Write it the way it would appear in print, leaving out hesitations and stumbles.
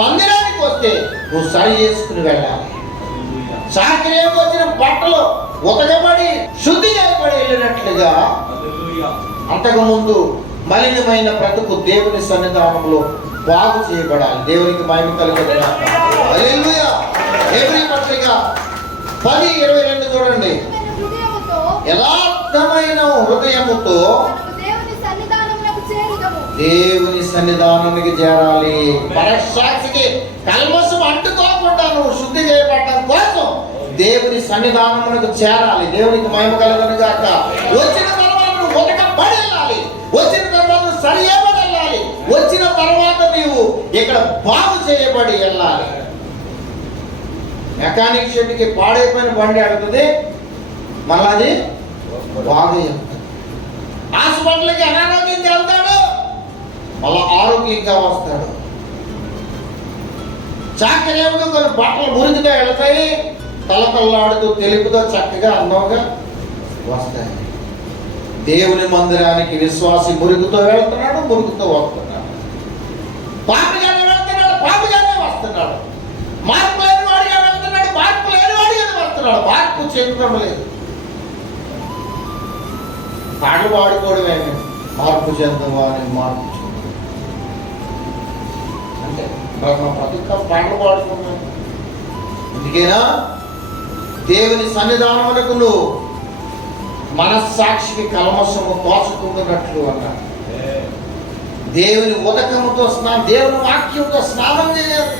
మందిరానికి వస్తే నువ్వు సరి చేసుకుని వెళ్ళాలి. చాకరేకి వచ్చిన బట్టలు ఉతకబడి శుద్ధి చేయబడి వెళ్ళినట్లుగా అంతకుముందు మలినమైన బ్రతుకు దేవుని సన్నిధానంలో బాగు చేయబడాలి. దేవునికి మహిమ కలుగును. హల్లెలూయా. హెబ్రీ పత్రిక 10:22 చూడండి. యథార్థమైన హృదయముతో దేవుని సన్నిధానానికి చేరాలి. మనస్సాక్షికి కల్మషం అంటుకోకుండా నువ్వు శుద్ధి చేయబడటం కోసం దేవుని సన్నిధానమునకు చేరాలి. దేవునికి మహిమ కలుగును గాక. వచ్చిన తర్వాత నువ్వు ఉతకబడి వెళ్ళాలి. వచ్చిన తర్వాత సరి చేయబడి వెళ్ళాలి. వచ్చిన తర్వాత నీవు ఇక్కడ బాగు చేయబడి వెళ్ళాలి. మెకానిక్ షెడ్కి పాడైపోయిన బండి అడుగుతుంది, మళ్ళీ అది బాగు చెప్తుంది. హాస్పిటల్కి అనారోగ్యంగా వెళ్తాడు, మళ్ళా ఆరోగ్యంగా వస్తాడు. చాకరేవుగా కొన్ని బట్టలు మురికిగా వెళతాయి, తలతల్లాడుతూ తెలుపుతో చక్కగా అందంగా వస్తాయి. దేవుని మందిరానికి విశ్వాసి మురుగుతో వెళ్తున్నాడు, మురుగుతో వస్తున్నాడు. పాపిగానే వెళ్తున్నాడు, పాపిగానే వస్తున్నాడు. మార్పు లేని వాడిగా వెళ్తున్నాడు, మార్పు లేని వాడిగానే వస్తున్నాడు. మార్పు చెందడం లేదు. పాటలు పాడుకోవడమేమి మార్పు చెందవా అని మార్పు చెందవు అంటే మనం ప్రతి పాటలు పాడుకున్నాం. అందుకేనా దేవుని సన్నిధానమునకు నువ్వు మనస్సాక్షికి కల్మషము తోచుకుంటున్నట్లు అన్నాడు. దేవుని ఉదకముతో స్నానం, దేవుని వాక్యంతో స్నానం చేయాలి.